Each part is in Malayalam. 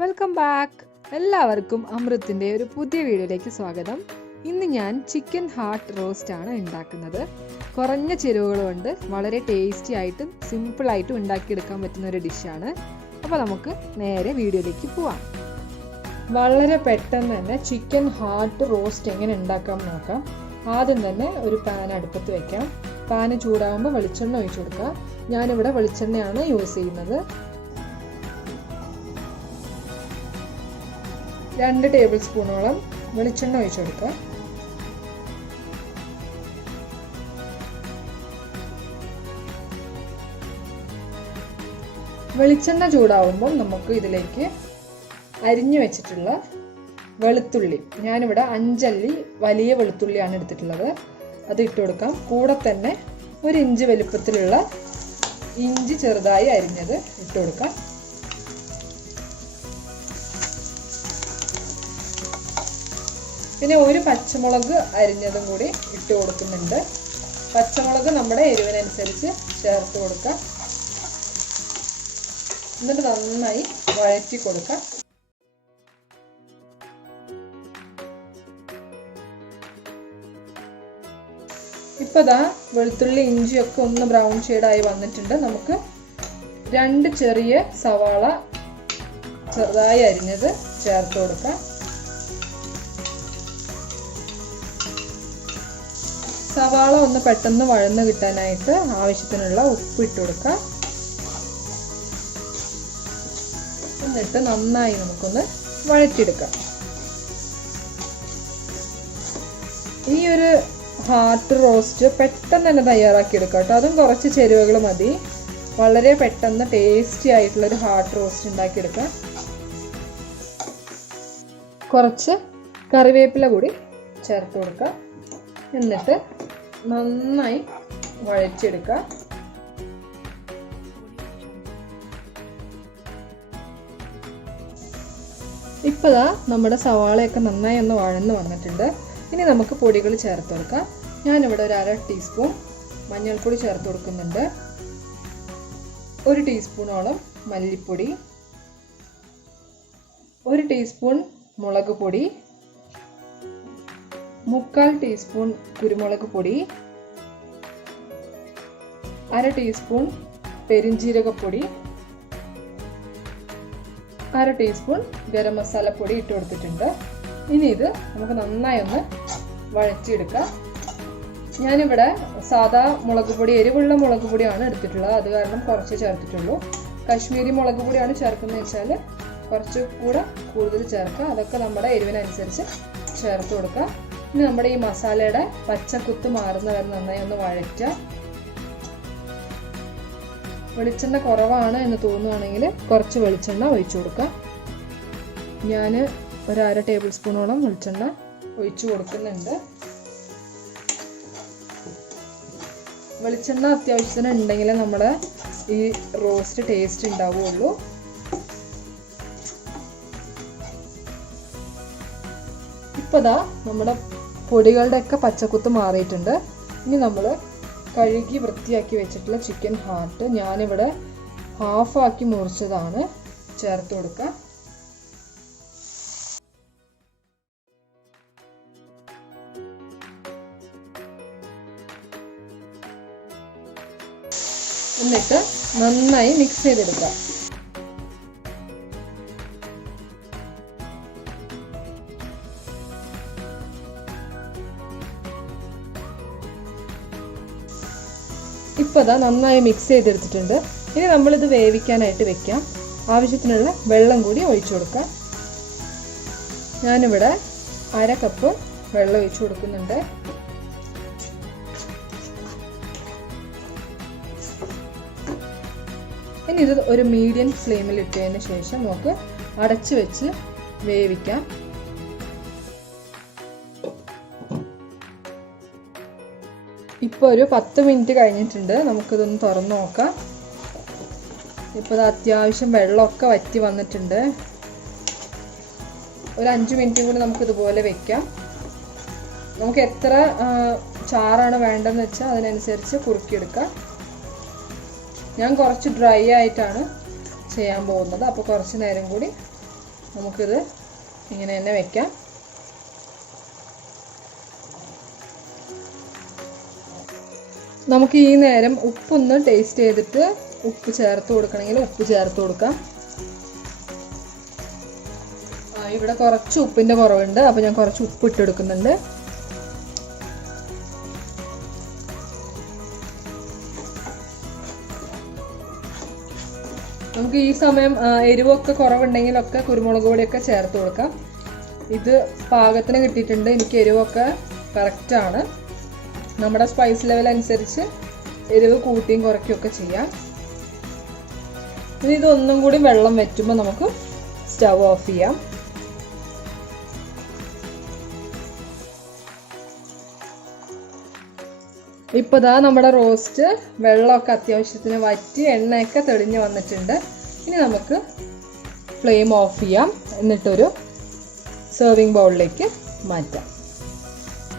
Welcome back. എല്ലാവർക്കും അമൃത്തിൻ്റെ ഒരു പുതിയ വീഡിയോയിലേക്ക് സ്വാഗതം. ഇന്ന് ഞാൻ ചിക്കൻ ഹാർട്ട് റോസ്റ്റ് ആണ് ഉണ്ടാക്കുന്നത്. കുറഞ്ഞ ചേരുവകൾ കൊണ്ട് വളരെ ടേസ്റ്റി ആയിട്ടും സിമ്പിളായിട്ടും ഉണ്ടാക്കിയെടുക്കാൻ പറ്റുന്ന ഒരു ഡിഷാണ്. അപ്പോൾ നമുക്ക് നേരെ വീഡിയോയിലേക്ക് പോവാം. വളരെ പെട്ടെന്ന് തന്നെ ചിക്കൻ ഹാർട്ട് റോസ്റ്റ് എങ്ങനെ ഉണ്ടാക്കാം നോക്കാം. ആദ്യം തന്നെ ഒരു പാൻ അടുപ്പത്ത് വെക്കാം. പാന് ചൂടാകുമ്പോൾ വെളിച്ചെണ്ണ ഒഴിച്ചു കൊടുക്കുക. ഞാനിവിടെ വെളിച്ചെണ്ണയാണ് യൂസ് ചെയ്യുന്നത്. 2 ടേബിൾ സ്പൂണോളം വെളിച്ചെണ്ണ ഒഴിച്ചു കൊടുക്കുക. വെളിച്ചെണ്ണ ചൂടാവുമ്പോൾ നമുക്ക് ഇതിലേക്ക് അരിഞ്ഞു വെച്ചിട്ടുള്ള വെളുത്തുള്ളി, ഞാനിവിടെ 5 അല്ലി വലിയ വെളുത്തുള്ളിയാണ് എടുത്തിട്ടുള്ളത്, അത് ഇട്ട് കൊടുക്കാം. കൂടെ തന്നെ 1 ഇഞ്ച് വലുപ്പത്തിലുള്ള ഇഞ്ചി ചെറുതായി അരിഞ്ഞത് ഇട്ട് കൊടുക്കാം. പിന്നെ 1 പച്ചമുളക് അരിഞ്ഞതും കൂടി ഇട്ട് കൊടുക്കുന്നുണ്ട്. പച്ചമുളക് നമ്മുടെ എരിവിനനുസരിച്ച് ചേർത്ത് കൊടുക്കാം. എന്നിട്ട് നന്നായി വഴറ്റി കൊടുക്കാം. ഇപ്പോൾ ദാ വെളുത്തുള്ളി ഇഞ്ചിയൊക്കെ ഒന്ന് ബ്രൗൺ ഷെയ്ഡായി വന്നിട്ടുണ്ട്. നമുക്ക് 2 ചെറിയ സവാള ചെറുതായി അരിഞ്ഞത് ചേർത്ത് കൊടുക്കാം. സവാള ഒന്ന് പെട്ടെന്ന് വഴന്ന് കിട്ടാനായിട്ട് ആവശ്യത്തിനുള്ള ഉപ്പ് ഇട്ട് കൊടുക്കാം. എന്നിട്ട് നന്നായി നമുക്കൊന്ന് വഴറ്റിയെടുക്കാം. ഈ ഒരു ഹാർട്ട് റോസ്റ്റ് പെട്ടെന്ന് തന്നെ തയ്യാറാക്കിയെടുക്കാം കേട്ടോ. അതും കുറച്ച് ചേരുവകൾ മതി. വളരെ പെട്ടെന്ന് ടേസ്റ്റി ആയിട്ടുള്ളൊരു ഹാർട്ട് റോസ്റ്റ് ഉണ്ടാക്കിയെടുക്കാം. കുറച്ച് കറിവേപ്പില കൂടി ചേർത്ത് കൊടുക്കാം. എന്നിട്ട് നന്നായി വഴറ്റിയെടുക്കുക. ഇപ്പോൾ നമ്മുടെ സവാളയൊക്കെ നന്നായി ഒന്ന് വഴന്ന് വന്നിട്ടുണ്ട്. ഇനി നമുക്ക് പൊടികൾ ചേർത്ത് കൊടുക്കാം. ഞാനിവിടെ ഒരു 1/2 ടീസ്പൂൺ മഞ്ഞൾപ്പൊടി ചേർത്ത് കൊടുക്കുന്നുണ്ട്. 1 ടീസ്പൂണോളം മല്ലിപ്പൊടി, 1 ടീസ്പൂൺ മുളക് പൊടി, 1/4 ടീസ്പൂൺ കുരുമുളക് പൊടി, 1/2 ടീസ്പൂൺ പെരിഞ്ജീരകപ്പൊടി, 1/2 ടീസ്പൂൺ ഗരം മസാലപ്പൊടി ഇട്ട് കൊടുത്തിട്ടുണ്ട്. ഇനി ഇത് നമുക്ക് നന്നായി ഒന്ന് വഴറ്റിയെടുക്കാം. ഞാനിവിടെ സാധാ മുളക് പൊടി, എരിവുള്ള മുളക് പൊടിയാണ് എടുത്തിട്ടുള്ളത്. അത് കാരണം കുറച്ച് ചേർത്തിട്ടുള്ളൂ. കാശ്മീരി മുളക് പൊടിയാണ് ചേർക്കുന്നത് വെച്ചാൽ കുറച്ച് കൂടെ കൂടുതൽ ചേർക്കുക. അതൊക്കെ നമ്മുടെ എരിവിനനുസരിച്ച് ചേർത്ത് കൊടുക്കുക. ഇനി നമ്മുടെ ഈ മസാലയുടെ പച്ചക്കുത്ത് മാറുന്ന വരെ നന്നായി ഒന്ന് വഴറ്റുക. വെളിച്ചെണ്ണ കുറവാണ് എന്ന് തോന്നുകയാണെങ്കിൽ കുറച്ച് വെളിച്ചെണ്ണ ഒഴിച്ചു കൊടുക്കാം. ഞാൻ ഒരു 1/2 ടേബിൾ സ്പൂണോളം വെളിച്ചെണ്ണ ഒഴിച്ചു കൊടുക്കുന്നുണ്ട്. വെളിച്ചെണ്ണ അത്യാവശ്യത്തിന് ഉണ്ടെങ്കിൽ നമ്മുടെ ഈ റോസ്റ്റ് ടേസ്റ്റ് ഉണ്ടാവുകയുള്ളൂ. ഇപ്പോൾ ദാ നമ്മുടെ പൊടികളുടെയൊക്കെ പച്ചക്കുത്ത് മാറിയിട്ടുണ്ട്. ഇനി നമ്മൾ കഴുകി വൃത്തിയാക്കി വെച്ചിട്ടുള്ള ചിക്കൻ ഹാർട്ട് ഞാനിവിടെ ഹാഫാക്കി മുറിച്ചതാണ് ചേർത്ത് കൊടുക്കുക. എന്നിട്ട് നന്നായി മിക്സ് ചെയ്തെടുക്കുക. ഇപ്പോൾ നന്നായി മിക്സ് ചെയ്തെടുത്തിട്ടുണ്ട്. ഇനി നമ്മളിത് വേവിക്കാനായിട്ട് വെക്കാം. ആവശ്യത്തിനുള്ള വെള്ളം കൂടി ഒഴിച്ചു കൊടുക്കാം. ഞാനിവിടെ 1/2 കപ്പ് വെള്ളം ഒഴിച്ചു കൊടുക്കുന്നുണ്ട്. ഇനി ഇത് ഒരു മീഡിയം ഫ്ലെയിമിൽ ഇട്ടതിന് ശേഷം നമുക്ക് അടച്ചു വെച്ച് വേവിക്കാം. ഇപ്പോൾ ഒരു 10 മിനിറ്റ് കഴിഞ്ഞിട്ടുണ്ട്. നമുക്കിതൊന്ന് തുറന്ന് നോക്കാം. ഇപ്പോൾ അത്യാവശ്യം വെള്ളമൊക്കെ വറ്റി വന്നിട്ടുണ്ട്. ഒരു 5 മിനിറ്റും കൂടി നമുക്കിതുപോലെ വെക്കാം. നമുക്ക് എത്ര ചാറാണ് വേണ്ടതെന്ന് വെച്ചാൽ അതിനനുസരിച്ച് കുറുക്കിയെടുക്കാം. ഞാൻ കുറച്ച് ഡ്രൈ ആയിട്ടാണ് ചെയ്യാൻ പോകുന്നത്. അപ്പോൾ കുറച്ച് നേരം കൂടി നമുക്കിത് ഇങ്ങനെ തന്നെ വെക്കാം. നമുക്ക് ഈ നേരം ഉപ്പൊന്ന് ടേസ്റ്റ് ചെയ്തിട്ട് ഉപ്പ് ചേർത്ത് കൊടുക്കണമെങ്കിൽ ഉപ്പ് ചേർത്ത് കൊടുക്കാം. ഇവിടെ കുറച്ച് ഉപ്പിൻ്റെ കുറവുണ്ട്, അപ്പോൾ ഞാൻ കുറച്ച് ഉപ്പ് ഇട്ടെടുക്കുന്നുണ്ട്. നമുക്ക് ഈ സമയം എരിവൊക്കെ കുറവുണ്ടെങ്കിലൊക്കെ കുരുമുളക് പൊടിയൊക്കെ ചേർത്ത് കൊടുക്കാം. ഇത് പാകത്തിന് കിട്ടിയിട്ടുണ്ട്. എനിക്ക് എരിവൊക്കെ കറക്റ്റാണ്. നമ്മുടെ സ്പൈസ് ലെവൽ അനുസരിച്ച് എരിവ് കൂട്ടിയും കുറയ്ക്കുകയൊക്കെ ചെയ്യാം. ഇനി ഇതൊന്നും കൂടി വെള്ളം വറ്റുമ്പോൾ നമുക്ക് സ്റ്റവ് ഓഫ് ചെയ്യാം. ഇപ്പോൾ ദാ നമ്മുടെ റോസ്റ്റ് വെള്ളമൊക്കെ അത്യാവശ്യത്തിന് വറ്റി എണ്ണയൊക്കെ തെളിഞ്ഞ് വന്നിട്ടുണ്ട്. ഇനി നമുക്ക് ഫ്ലെയിം ഓഫ് ചെയ്യാം, എന്നിട്ടൊരു സെർവിങ് ബൗളിലേക്ക് മാറ്റാം.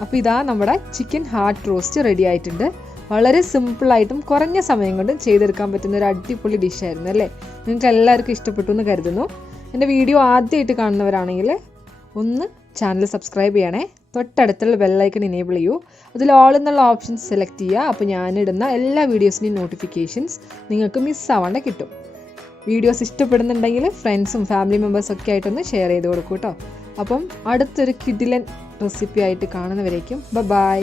അപ്പോൾ ഇതാ നമ്മുടെ ചിക്കൻ ഹാർട്ട് റോസ്റ്റ് റെഡി ആയിട്ടുണ്ട്. വളരെ സിമ്പിളായിട്ടും കുറഞ്ഞ സമയം കൊണ്ട് ചെയ്തെടുക്കാൻ പറ്റുന്ന ഒരു അടിപൊളി ഡിഷായിരുന്നു അല്ലേ? നിങ്ങൾക്ക് എല്ലാവർക്കും ഇഷ്ടപ്പെട്ടു എന്ന് കരുതുന്നു. എൻ്റെ വീഡിയോ ആദ്യമായിട്ട് കാണുന്നവരാണെങ്കിൽ ഒന്ന് ചാനൽ സബ്സ്ക്രൈബ് ചെയ്യണേ. തൊട്ടടുത്തുള്ള ബെല്ലൈക്കൺ എനേബിൾ ചെയ്യൂ. അതിൽ ഓൾ എന്നുള്ള ഓപ്ഷൻ സെലക്ട് ചെയ്യുക. അപ്പോൾ ഞാനിടുന്ന എല്ലാ വീഡിയോസിൻ്റെയും നോട്ടിഫിക്കേഷൻസ് നിങ്ങൾക്ക് മിസ്സാവാണ്ട് കിട്ടും. വീഡിയോസ് ഇഷ്ടപ്പെടുന്നുണ്ടെങ്കിൽ ഫ്രണ്ട്സും ഫാമിലി മെമ്പേഴ്സൊക്കെ ആയിട്ടൊന്ന് ഷെയർ ചെയ്ത് കൊടുക്കൂ കേട്ടോ. അപ്പം അടുത്തൊരു കിടിലൻ റെസിപ്പി ആയിട്ട് കാണുന്നവരേക്കും ബൈ.